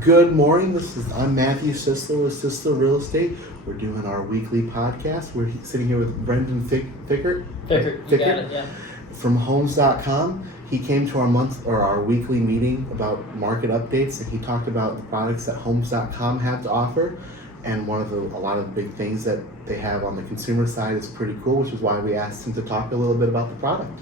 Good morning. I'm Matthew Cisler with Cisler Real Estate. We're doing our weekly podcast. We're sitting here with Brendan Fickert. Fickert, you got it, yeah. From Homes.com. He came to our weekly meeting about market updates, and he talked about the products that Homes.com have to offer. And a lot of the big things that they have on the consumer side is pretty cool, which is why we asked him to talk a little bit about the product.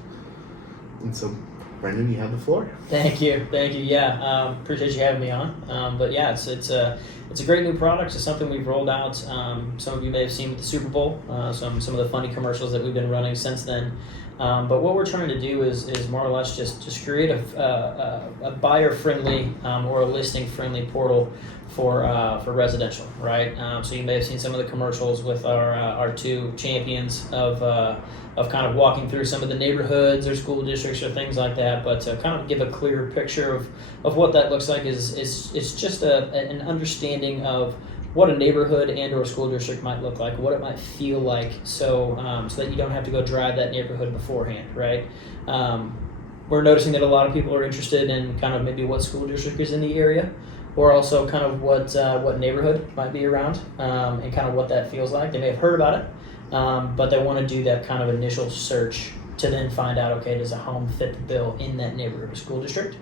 And so, Brendan, you have the floor. Thank you. Yeah, appreciate you having me on. But yeah, it's a great new product. It's something we've rolled out. Some of you may have seen with the Super Bowl. Some of the funny commercials that we've been running since then. But what we're trying to do is more or less just create a buyer-friendly or a listing-friendly portal for residential, right? So you may have seen some of the commercials with our two champions of kind of walking through some of the neighborhoods or school districts or things like that. But to kind of give a clear picture of what that looks like is just an understanding of what a neighborhood and or school district might look like, what it might feel like, so that you don't have to go drive that neighborhood beforehand, right? We're noticing that a lot of people are interested in kind of maybe what school district is in the area, or also kind of what neighborhood might be around, and kind of what that feels like. They may have heard about it, but they want to do that kind of initial search to then find out, okay, does a home fit the bill in that neighborhood or school district?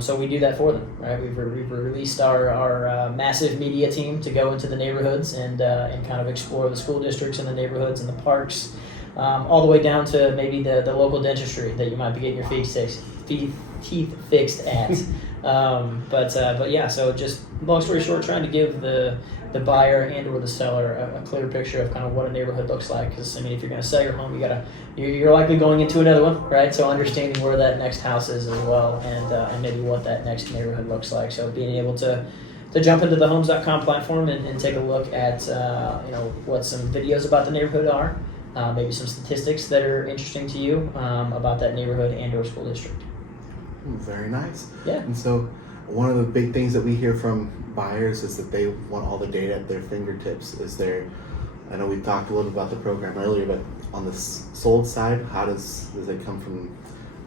So we do that for them, right? We've released our massive media team to go into the neighborhoods and kind of explore the school districts and the neighborhoods and the parks, all the way down to maybe the local dentistry that you might be getting your teeth fixed at. But yeah, so just long story short, trying to give the buyer and or the seller a clear picture of kind of what a neighborhood looks like. Because I mean, if you're going to sell your home, you're likely going into another one, right? So understanding where that next house is as well, and maybe what that next neighborhood looks like. So being able to jump into the Homes.com platform and take a look at what some videos about the neighborhood are, maybe some statistics that are interesting to you about that neighborhood and or school district. Very nice. Yeah. And so one of the big things that we hear from buyers is that they want all the data at their fingertips. I know we talked a little about the program earlier, but on the sold side, how does it come from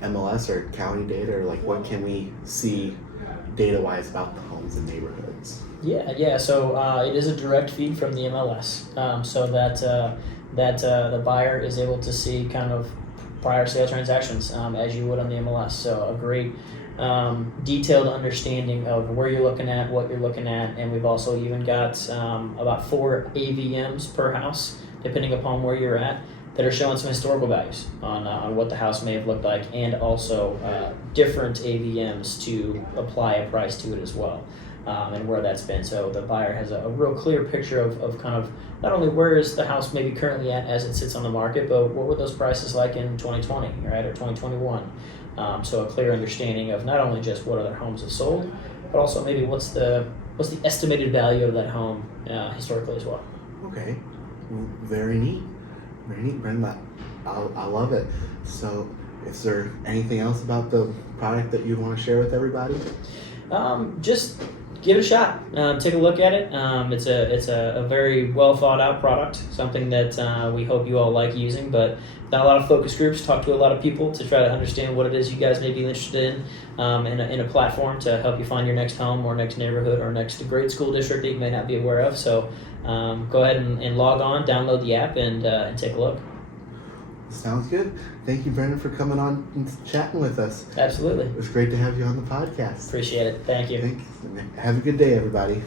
MLS or county data, or like what can we see data-wise about the homes and neighborhoods? Yeah. So it is a direct feed from the MLS, so that the buyer is able to see kind of prior sale transactions as you would on the MLS. So a great detailed understanding of where you're looking at, what you're looking at, and we've also even got about 4 AVMs per house, depending upon where you're at, that are showing some historical values on what the house may have looked like, and also different AVMs to apply a price to it as well, and where that's been. So the buyer has a real clear picture of kind of not only where is the house maybe currently at as it sits on the market, but what were those prices like in 2020, right, or 2021. So a clear understanding of not only just what other homes have sold, but also maybe what's the estimated value of that home historically as well. Okay, very neat, Brendan. I love it. So, is there anything else about the product that you want to share with everybody? Just give it a shot. Take a look at it. It's a very well thought out product. Something that we hope you all like using, but. Done a lot of focus groups, talked to a lot of people to try to understand what it is you guys may be interested in a platform to help you find your next home or next neighborhood or next great school district that you may not be aware of. So go ahead and log on, download the app, and take a look. Sounds good. Thank you, Brendan, for coming on and chatting with us. Absolutely. It was great to have you on the podcast. Appreciate it. Thank you. Have a good day, everybody.